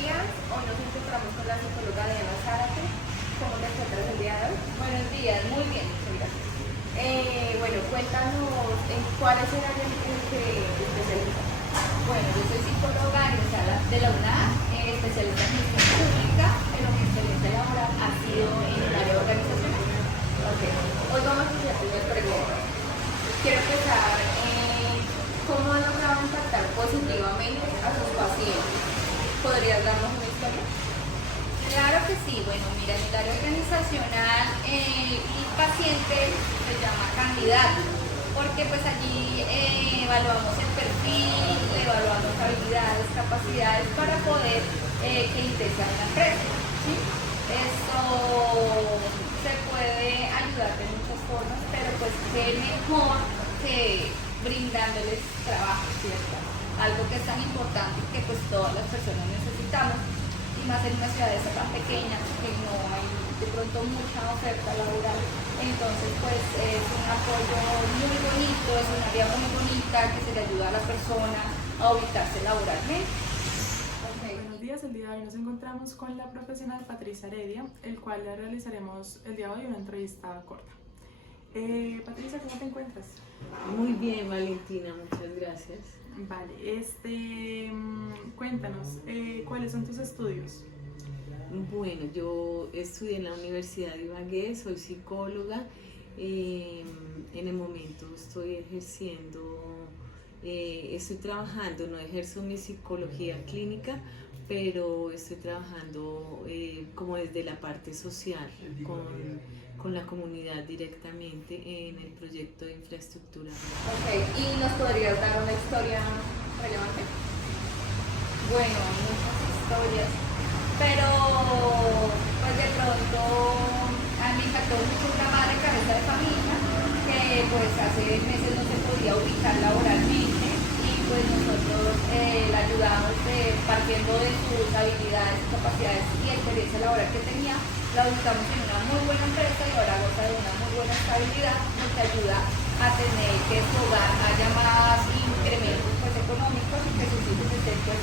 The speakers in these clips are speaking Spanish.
días. Hoy nos encontramos con la psicóloga Diana Zárate. ¿Cómo te encuentras el día de hoy? Buenos días, muy bien, muchas gracias. Bueno, cuéntanos en cuál es el área en el que te especializas. Bueno, yo soy psicóloga egresada de la UNAM, especialista en gestión pública, pero mi experiencia laboral ha sido en el área organizacional. Ok, hoy vamos a hacer una pregunta. Quiero empezar cómo han logrado impactar positivamente a sus pacientes. ¿Podrías darnos una historia? Claro que sí, bueno, mira, en el área organizacional el paciente se llama candidato, porque pues allí evaluamos el perfil, evaluamos habilidades, capacidades para poder que ingrese a una empresa, ¿sí? Esto se puede ayudar de muchas formas, pero pues qué mejor que brindándoles trabajo, ¿cierto? Algo que es tan importante y que pues todas las personas necesitamos, y más en una ciudad de esta tan pequeña que no hay de pronto mucha oferta laboral. Entonces pues es un apoyo muy bonito, es un área muy bonita que se le ayuda a la persona a ubicarse laboralmente. Buenos días, el día de hoy nos encontramos con la profesional Patricia Heredia, el cual le realizaremos el día de hoy una entrevista corta. Patricia, ¿cómo te encuentras? Muy bien, Valentina, muchas gracias. Vale, cuéntanos, ¿cuáles son tus estudios? Bueno, yo estudié en la Universidad de Ibagué, soy psicóloga. En el momento estoy ejerciendo, estoy trabajando, no ejerzo mi psicología clínica, pero estoy trabajando como desde la parte social, con la comunidad directamente en el proyecto de infraestructura. Ok, ¿y nos podrías dar una historia relevante? Bueno, muchas historias, pero pues de pronto a mí me impactó mucho una madre cabeza de familia que pues hace meses no se podía ubicar laboralmente, y pues nosotros la ayudamos partiendo de sus habilidades, capacidades y experiencia laboral que tenía. La ubicamos en una muy buena empresa y ahora goza de una muy buena estabilidad, nos ayuda a tener que su hogar haya más incrementos pues, económicos, y que sus hijos estén pues,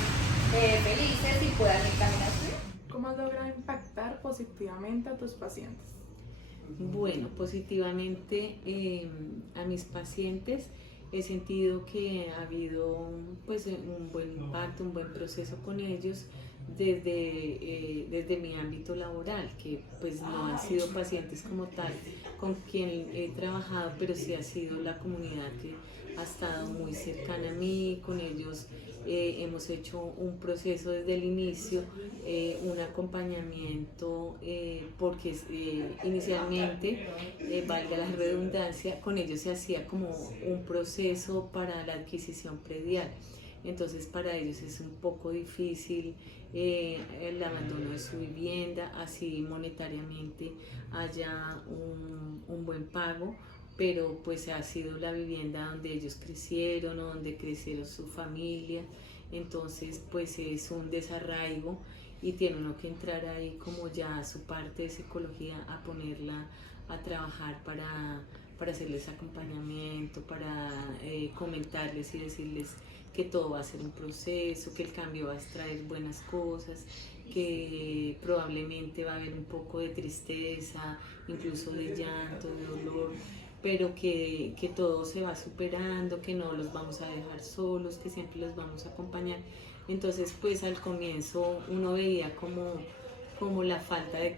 felices y puedan ir también a estudiar. ¿Cómo has logrado impactar positivamente a tus pacientes? Bueno, positivamente a mis pacientes he sentido que ha habido pues un buen impacto, un buen proceso con ellos desde mi ámbito laboral, que pues no han sido pacientes como tal con quien he trabajado, pero sí ha sido la comunidad que ha estado muy cercana a mí. Con ellos hemos hecho un proceso desde el inicio, un acompañamiento, porque inicialmente, valga la redundancia, con ellos se hacía como un proceso para la adquisición predial. Entonces para ellos es un poco difícil el abandono de su vivienda, así monetariamente haya un buen pago, pero pues ha sido la vivienda donde ellos crecieron, donde crecieron su familia. Entonces pues es un desarraigo y tiene uno que entrar ahí como ya su parte de psicología a ponerla a trabajar para hacerles acompañamiento, para comentarles y decirles que todo va a ser un proceso, que el cambio va a traer buenas cosas, que probablemente va a haber un poco de tristeza, incluso de llanto, de dolor, pero que todo se va superando, que no los vamos a dejar solos, que siempre los vamos a acompañar. Entonces, pues al comienzo uno veía como la falta de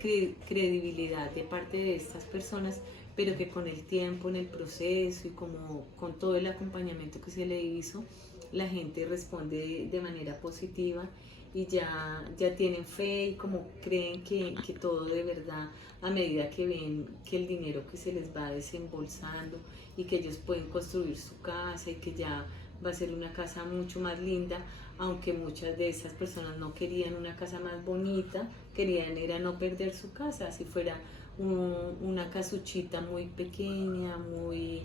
credibilidad de parte de estas personas, pero que con el tiempo, en el proceso y como con todo el acompañamiento que se le hizo, la gente responde de manera positiva y ya tienen fe y como creen que todo de verdad, a medida que ven que el dinero que se les va desembolsando y que ellos pueden construir su casa y que ya va a ser una casa mucho más linda, aunque muchas de esas personas no querían una casa más bonita, querían era no perder su casa, así fuera una casuchita muy pequeña, muy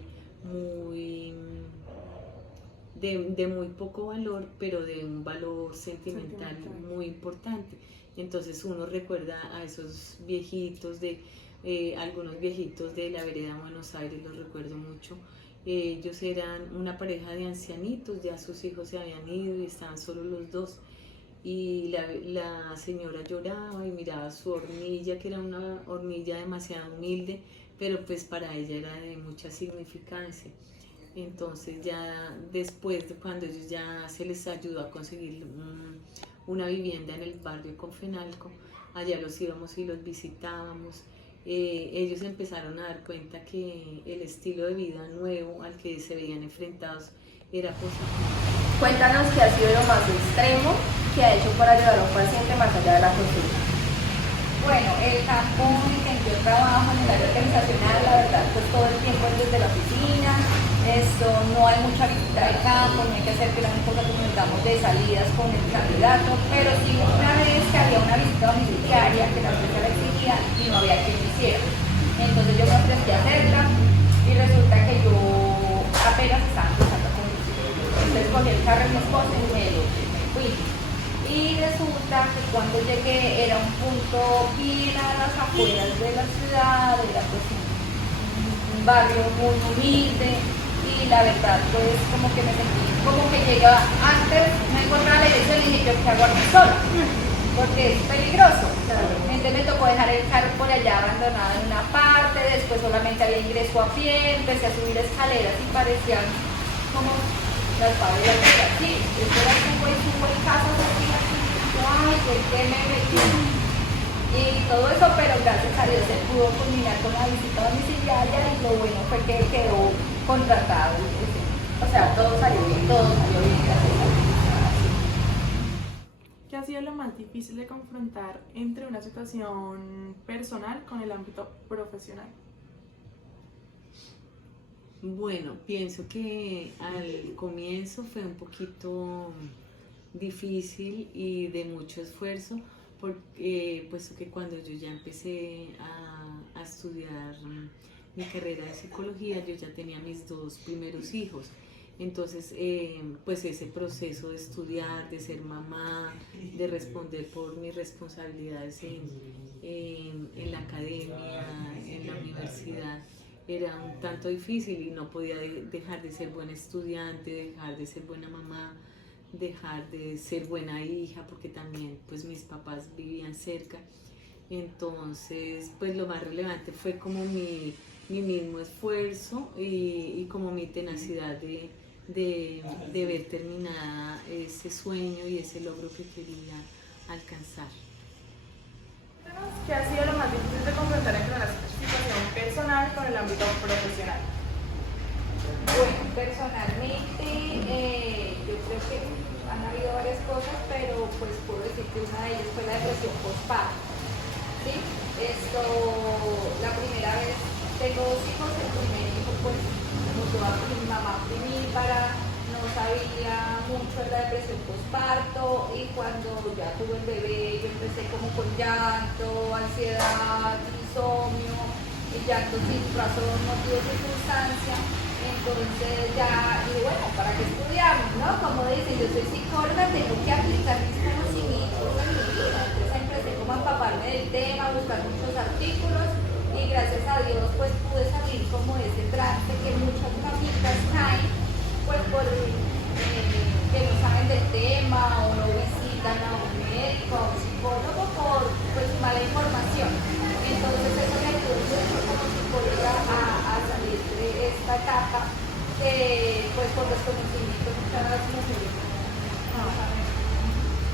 de muy poco valor, pero de un valor sentimental muy importante. Entonces uno recuerda a esos viejitos algunos viejitos de la vereda de Buenos Aires, los recuerdo mucho. Ellos eran una pareja de ancianitos, ya sus hijos se habían ido y estaban solo los dos. y la señora lloraba y miraba su hornilla, que era una hornilla demasiado humilde, pero pues para ella era de mucha significancia. Entonces ya después de cuando ellos ya se les ayudó a conseguir una vivienda en el barrio Confenalco, allá los íbamos y los visitábamos. Ellos empezaron a dar cuenta que el estilo de vida nuevo al que se veían enfrentados era positivo. Cuéntanos qué ha sido lo más extremo que ha hecho para ayudar a un paciente más allá de la consulta. Bueno, el campo en que yo trabajo en el área organizacional, la verdad, pues todo el tiempo es desde la oficina, no hay mucha visita de campo, no hay que hacer gran cosa que nos damos de salidas con el candidato, pero sí una vez que había una visita domiciliaria que la empresa la exigía y no había quien lo hiciera. Entonces yo me ofrecí a hacerla y resulta que yo apenas estaba empezando a conducir. Entonces cogí el carro de mi esposo y me fui. Y resulta que cuando llegué era un punto bien a las afueras de la ciudad, era pues un barrio muy humilde y la verdad pues como que me sentí, como que llegaba, antes me encontraba la dirección y dije yo qué hago aquí sola, porque es peligroso. Entonces me tocó dejar el carro por allá abandonado en una parte, después solamente había ingreso a pie, empecé a subir escaleras y parecían como las fábricas de aquí, esto era subo y casas así, ay, ¿qué me metí? Y todo eso, pero gracias a Dios se pudo culminar con la visita domiciliaria y lo bueno fue que quedó contratado. O sea, todo salió bien, gracias a Dios. ¿Qué ha sido lo más difícil de confrontar entre una situación personal con el ámbito profesional? Bueno, pienso que al comienzo fue un poquito difícil y de mucho esfuerzo, porque puesto que cuando yo ya empecé a estudiar mi carrera de psicología, yo ya tenía mis 2 primeros hijos. Entonces, pues ese proceso de estudiar, de ser mamá, de responder por mis responsabilidades en la academia, en la universidad, era un tanto difícil y no podía dejar de ser buena estudiante, dejar de ser buena mamá, dejar de ser buena hija, porque también pues mis papás vivían cerca. Entonces pues lo más relevante fue como mi mismo esfuerzo y como mi tenacidad de ver terminada ese sueño y ese logro que quería alcanzar. ¿Qué ha sido lo más difícil de confrontar entre una situación personal con el ámbito profesional? Bueno, personalmente yo creo que han habido varias cosas, pero pues puedo decir que una de ellas fue la depresión postparto. ¿Sí? La primera vez tengo 2 hijos, el primer hijo pues mudó a mi mamá primípara, no sabía mucho de la depresión postparto y cuando ya tuve el bebé yo empecé como con llanto, ansiedad, insomnio, y llanto sin razón, motivo, circunstancia. Entonces ya digo, bueno, ¿para qué estudiamos? ¿No? Como dicen, yo soy psicóloga, tengo que aplicar mis conocimientos en mi vida. Entonces empecé como a empaparme del tema, a buscar muchos artículos y gracias a Dios pues pude salir como de ese trance que muchas mamitas caen pues por que no saben del tema o no visitan a un médico, a un psicólogo por pues mala información. Entonces eso me ayudó mucho como psicóloga a salir de esta etapa que pues por desconocimiento muchas mujeres no saben.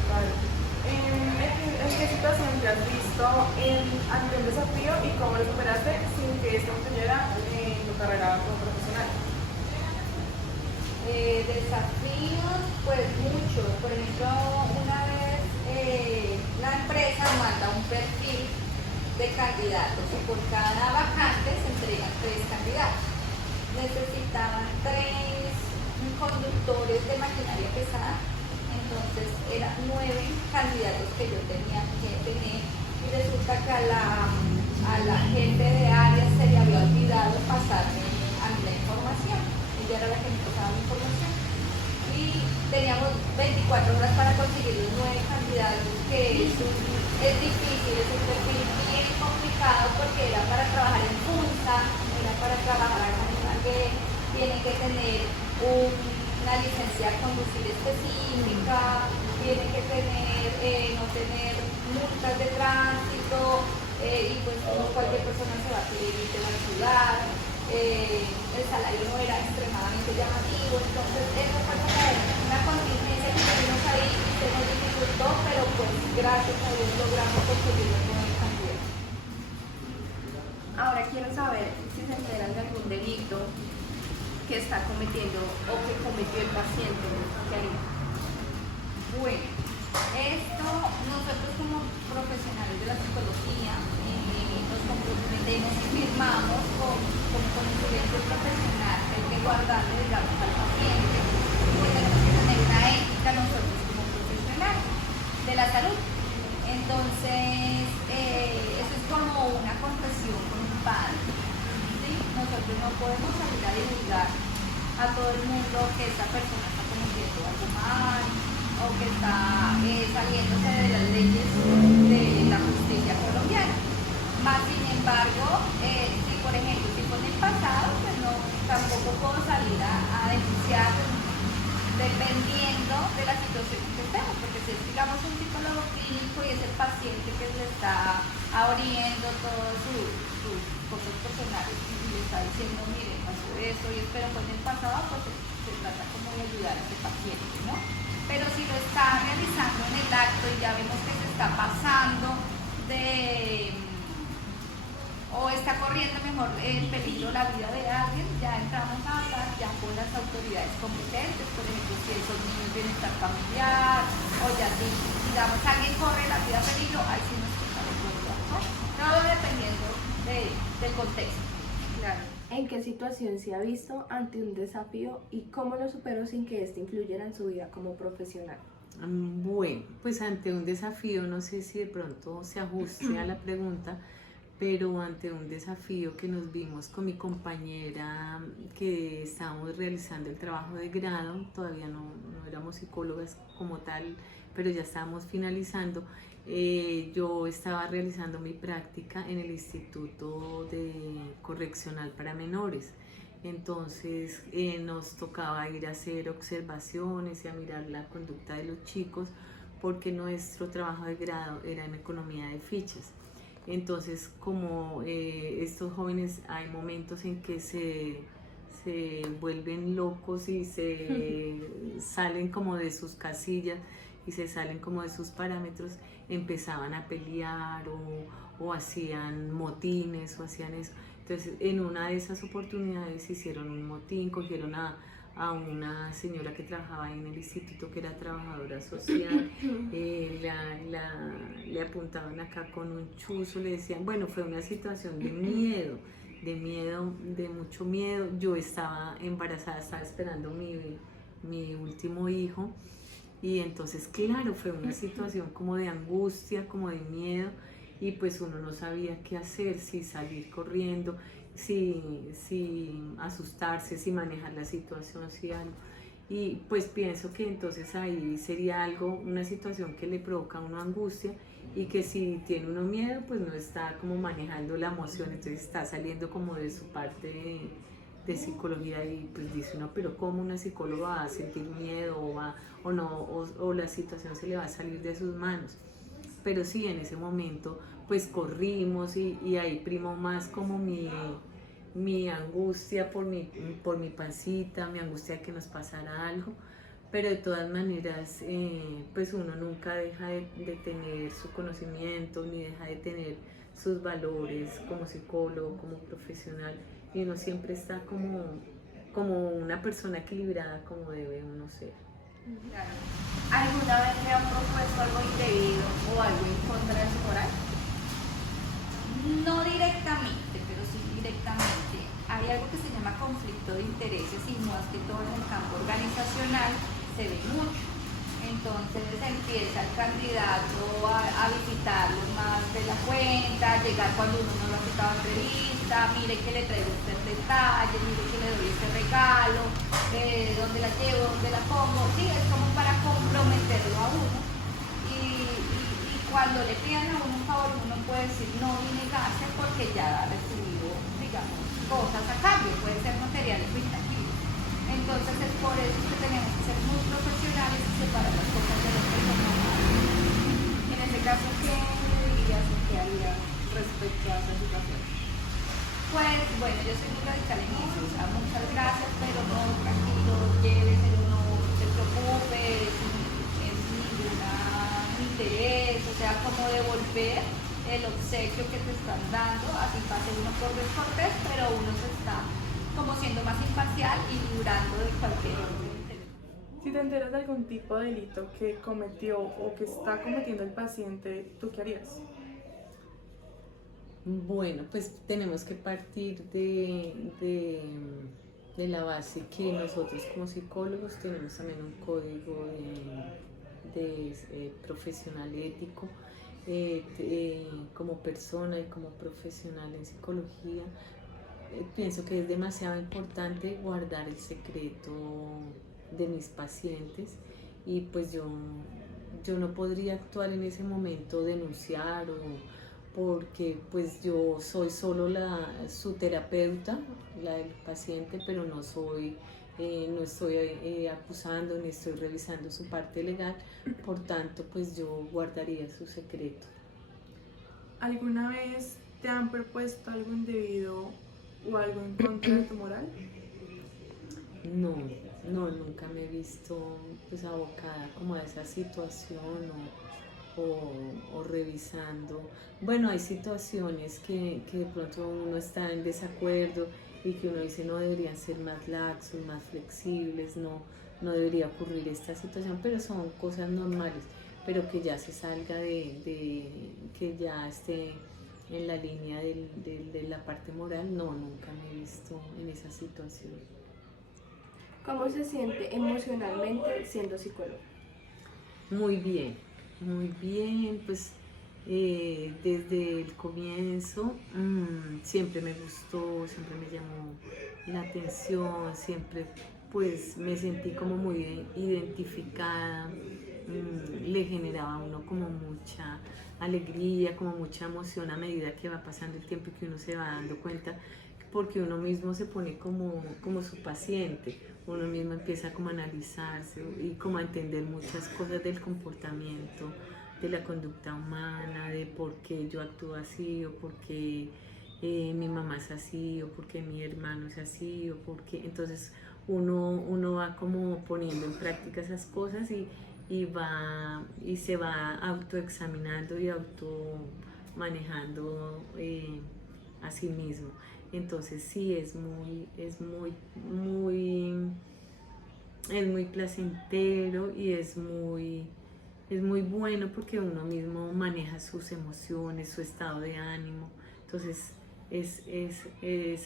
Vale. ¿En qué situación te has visto ante un desafío y cómo lo superaste sin que esto influyera en tu carrera como profesional? Desafíos, pues muchos. Por ejemplo, una vez la empresa manda un perfil de candidatos y por cada vacante se entregan 3 candidatos. Necesitaban 3 conductores de maquinaria pesada, entonces eran 9 candidatos que yo tenía que tener y resulta que a la gente de área se le había olvidado pasarme a mí la información. Ella era la que me pasaba la información y teníamos 24 horas para conseguir los 9 candidatos, que es difícil, es un perfil bien complicado porque era para trabajar en punta, era para trabajar en una que tiene que tener una licencia a conducir específica, tiene que tener no tener multas de tránsito, y pues como cualquier persona se va a querer ir de la ciudad. El salario no era extremadamente llamativo, entonces eso fue como una contingencia que tuvimos ahí y se nos dificultó, pero pues gracias a Dios logramos conseguirlo con el candidato. Ahora quiero saber si se enteran de algún delito que está cometiendo o que cometió el paciente. ¿Qué haría? Bueno, esto nosotros como profesionales de la psicología nos comprometemos y firmamos con un silencio profesional, el que guardarle, digamos, al paciente, pues tenemos que tener una ética nosotros como profesionales de la salud. Entonces, eso es como una confesión con un padre, ¿sí? Nosotros no podemos salir a divulgar a todo el mundo que esta persona está cometiendo algo mal o que está saliéndose de las leyes de la justicia colombiana. Más sin embargo, si por ejemplo, si fue en el pasado, pues no, tampoco puedo salir a denunciar dependiendo de la situación que estemos, porque si es, digamos, un psicólogo clínico y es el paciente que le está abriendo todas sus cosas personales y le está diciendo, mire, pasó esto y espero fue en el pasado, pues se trata como de ayudar a ese paciente, ¿no? Pero si lo está realizando en el acto y ya vemos que se está pasando o está corriendo mejor el peligro la vida de alguien, ya entramos a hablar ya con las autoridades competentes, por ejemplo, si esos niños de bienestar familiar, o ya si, digamos, alguien corre la vida a peligro, ahí sí nos toca recordar, ¿no? Todo dependiendo del contexto. Claro. ¿En qué situación se ha visto ante un desafío y cómo lo superó sin que este influyera en su vida como profesional? Bueno, pues ante un desafío, no sé si de pronto se ajuste a la pregunta, pero ante un desafío que nos vimos con mi compañera que estábamos realizando el trabajo de grado, todavía no éramos psicólogas como tal, pero ya estábamos finalizando. Yo estaba realizando mi práctica en el Instituto Correccional para Menores. Entonces nos tocaba ir a hacer observaciones y a mirar la conducta de los chicos, porque nuestro trabajo de grado era en economía de fichas. Entonces, como estos jóvenes hay momentos en que se vuelven locos y se salen como de sus casillas y se salen como de sus parámetros, empezaban a pelear o hacían motines o hacían eso. Entonces, en una de esas oportunidades hicieron un motín, cogieron a una señora que trabajaba ahí en el instituto, que era trabajadora social, le apuntaban acá con un chuzo, le decían, bueno, fue una situación de miedo, de mucho miedo. Yo estaba embarazada, estaba esperando mi último hijo, y entonces, claro, fue una situación como de angustia, como de miedo, y pues uno no sabía qué hacer, si salir corriendo, si asustarse, si manejar la situación, si algo. Y pues pienso que entonces ahí sería una situación que le provoca a uno angustia, y que si tiene uno miedo, pues no está como manejando la emoción, entonces está saliendo como de su parte de psicología, y pues dice uno, pero ¿cómo una psicóloga va a sentir miedo o la situación se le va a salir de sus manos? Pero sí, en ese momento pues corrimos y ahí primó más como mi angustia por mi pancita, mi angustia de que nos pasara algo, pero de todas maneras pues uno nunca deja de tener su conocimiento, ni deja de tener sus valores como psicólogo, como profesional, y uno siempre está como una persona equilibrada, como debe uno ser. Claro. ¿Alguna vez le han propuesto algo indebido o algo en contra de su moral? No directamente, pero sí indirectamente. Hay algo que se llama conflicto de intereses, y más que todo en el campo organizacional se ve mucho. Entonces empieza el candidato a visitarlo más de la cuenta, llegar cuando uno no lo ha citado en revista, mire que le traigo este detalle, mire que le doy este regalo, dónde la llevo, dónde la pongo. Sí, es como para comprometerlo a uno. Y cuando le pidan a uno un favor, uno puede decir no y negarse, porque ya ha recibido, digamos, cosas a cambio, puede ser materiales o intangibles. Entonces es por eso que tenemos que ser muy profesionales y separar las cosas de lo personal. caso, ¿qué le dirías o qué harías respecto a esa situación? Pues bueno, yo soy muy radical en eso, o sea, muchas gracias, pero no, tranquilo, lléveselo, no se preocupe, sin ningún interés, o sea, como devolver el obsequio que te están dando, así pase uno por descortés, pero uno se está como siendo más imparcial y librando de cualquier otro interés. Si te enteras de algún tipo de delito que cometió o que está cometiendo el paciente, ¿tú qué harías? Bueno, pues tenemos que partir de la base que nosotros como psicólogos tenemos también un código profesional ético. Como persona y como profesional en psicología, pienso que es demasiado importante guardar el secreto de mis pacientes y pues yo no podría actuar en ese momento, denunciar porque pues yo soy solo su terapeuta, la del paciente, pero no estoy acusando ni estoy revisando su parte legal, por tanto pues yo guardaría su secreto. ¿Alguna vez te han propuesto algo indebido o algo en contra de tu moral? No, nunca me he visto pues abocada como a esa situación o revisando. Bueno, hay situaciones que de pronto uno está en desacuerdo y que uno dice no deberían ser más laxos, más flexibles, no debería ocurrir esta situación, pero son cosas normales, pero que ya se salga que ya esté en la línea de la parte moral, no, nunca me he visto en esa situación. ¿Cómo se siente emocionalmente siendo psicólogo? Muy bien, pues desde el comienzo siempre me gustó, siempre me llamó la atención, siempre pues me sentí como muy identificada, le generaba a uno como mucha alegría, como mucha emoción a medida que va pasando el tiempo y que uno se va dando cuenta, porque uno mismo se pone como su paciente, uno mismo empieza como a analizarse y como a entender muchas cosas del comportamiento, de la conducta humana, de por qué yo actúo así o por qué mi mamá es así o por qué mi hermano es así o por qué. Entonces uno va como poniendo en práctica esas cosas y se va autoexaminando y automanejando a sí mismo. Entonces sí, es muy placentero y es muy bueno porque uno mismo maneja sus emociones, su estado de ánimo. Entonces es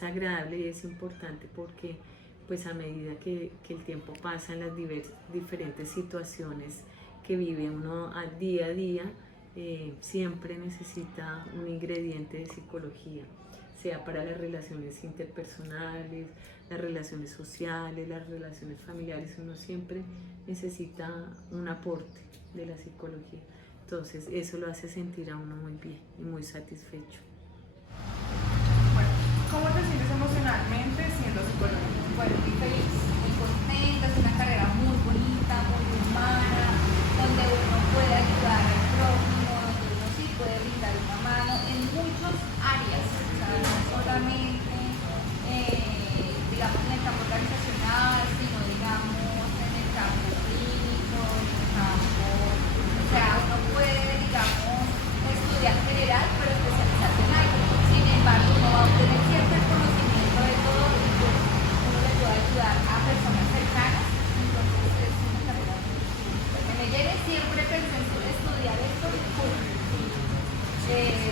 agradable y es importante porque pues a medida que el tiempo pasa en las diferentes situaciones que vive uno día a día, siempre necesita un ingrediente de psicología, sea para las relaciones interpersonales, las relaciones sociales, las relaciones familiares, uno siempre necesita un aporte de la psicología. Entonces eso lo hace sentir a uno muy bien y muy satisfecho. Bueno, ¿cómo te sientes emocionalmente siendo psicólogo? Bueno, muy feliz, muy contenta, es una carrera muy bonita, muy humana, donde uno puede ayudar al prójimo, donde uno sí puede brindar una mano en muchas áreas, o sea, no solamente digamos en el campo organizacional, sino digamos en el campo clínico, en el campo, o sea, uno puede digamos estudiar general, pero especializarse en algo. Sin embargo, uno va a obtener cierto conocimiento de todo y pues uno le puede ayudar a personas cercanas, entonces es una carrera muy difícil. Que me llene, siempre pensé en estudiar esto y pues,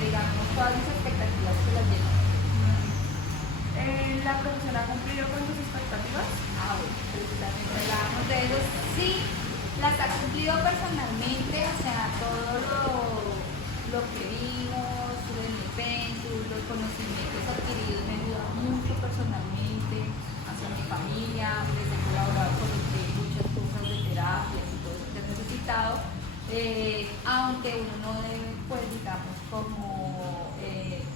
digamos todas mis expectativas que las lleno. ¿La profesión ha cumplido con tus expectativas? Bueno, precisamente hablábamos de eso. Sí, las ha cumplido personalmente, o sea, todo lo que vimos, el evento, los conocimientos adquiridos me ayudan mucho personalmente, hacia mi familia, les he colaborado con muchas cosas de terapias y todo lo que he necesitado, aunque uno no debe, pues digamos, como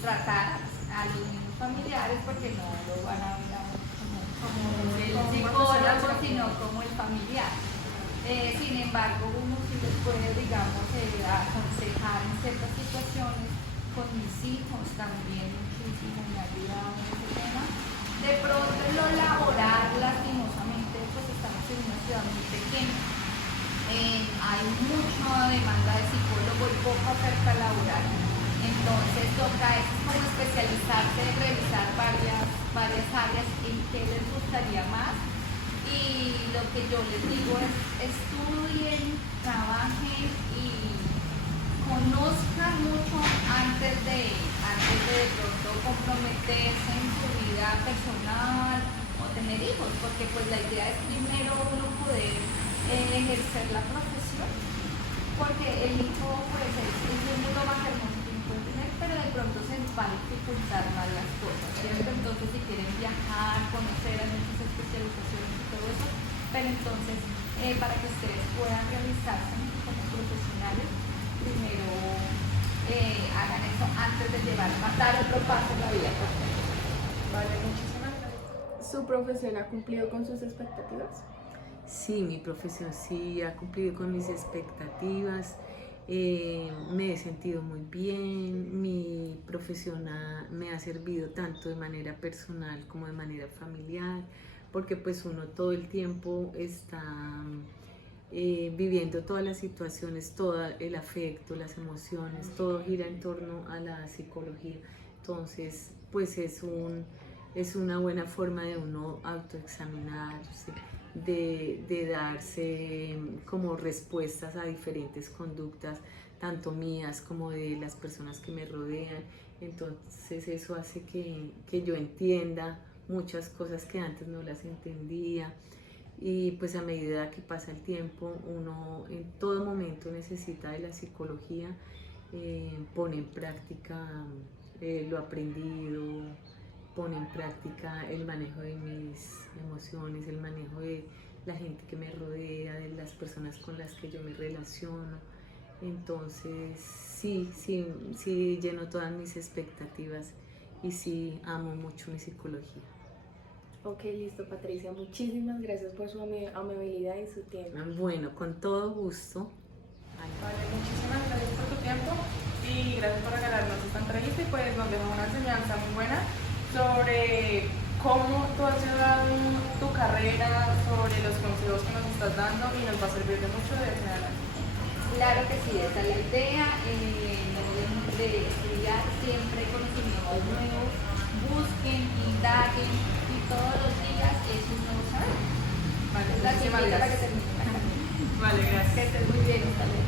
tratar a los mismos familiares porque no lo van a ver como el psicólogo, sino como el familiar. Sin embargo, uno sí les puede, digamos, aconsejar en también muchísimo, me ha ayudado en ese tema. De pronto en lo laboral, lastimosamente, pues estamos en una ciudad muy pequeña. Hay mucha demanda de psicólogo y poca oferta laboral. Entonces toca es como especializarse, revisar varias áreas en qué les gustaría más. Y lo que yo les digo es estudien, trabajen y conozcan mucho antes de pronto comprometerse en su vida personal o tener hijos, porque pues la idea es primero uno poder ejercer la profesión, porque el hijo pues es lo más hermoso que uno puede tener, pero de pronto se les va a dificultar más las cosas, ¿cierto? Entonces si quieren viajar, conocer, hacer sus especializaciones y todo eso, pero entonces para que ustedes puedan realizarse como profesionales, primero hagan eso antes de dar otro paso en la vida profesional. Vale, muchísimas gracias. ¿Su profesión ha cumplido con sus expectativas? Sí, mi profesión sí ha cumplido con mis expectativas, me he sentido muy bien, mi profesión me ha servido tanto de manera personal como de manera familiar, porque pues uno todo el tiempo está viviendo todas las situaciones, todo el afecto, las emociones, todo gira en torno a la psicología. Entonces, pues es una buena forma de uno autoexaminarse, de darse como respuestas a diferentes conductas, tanto mías como de las personas que me rodean. Entonces eso hace que yo entienda muchas cosas que antes no las entendía. Y pues a medida que pasa el tiempo, uno en todo momento necesita de la psicología, pone en práctica lo aprendido, pone en práctica el manejo de mis emociones, el manejo de la gente que me rodea, de las personas con las que yo me relaciono. Entonces sí lleno todas mis expectativas y sí amo mucho mi psicología. Ok, listo, Patricia. Muchísimas gracias por su amabilidad y su tiempo. Bueno, con todo gusto. Vale, muchísimas gracias por tu tiempo y gracias por regalarnos esta entrevista y pues nos deja una enseñanza muy buena sobre cómo tú has llevado tu carrera, sobre los consejos que nos estás dando y nos va a servir de mucho de adelante. Claro que sí, esa es la idea, no deben de estudiar siempre conocimientos nuevos, busquen, indaguen y todos los días es un nuevo saber. Vale, La muchísimas para que gracias. termine. Vale, gracias. Que estés muy bien, hasta luego.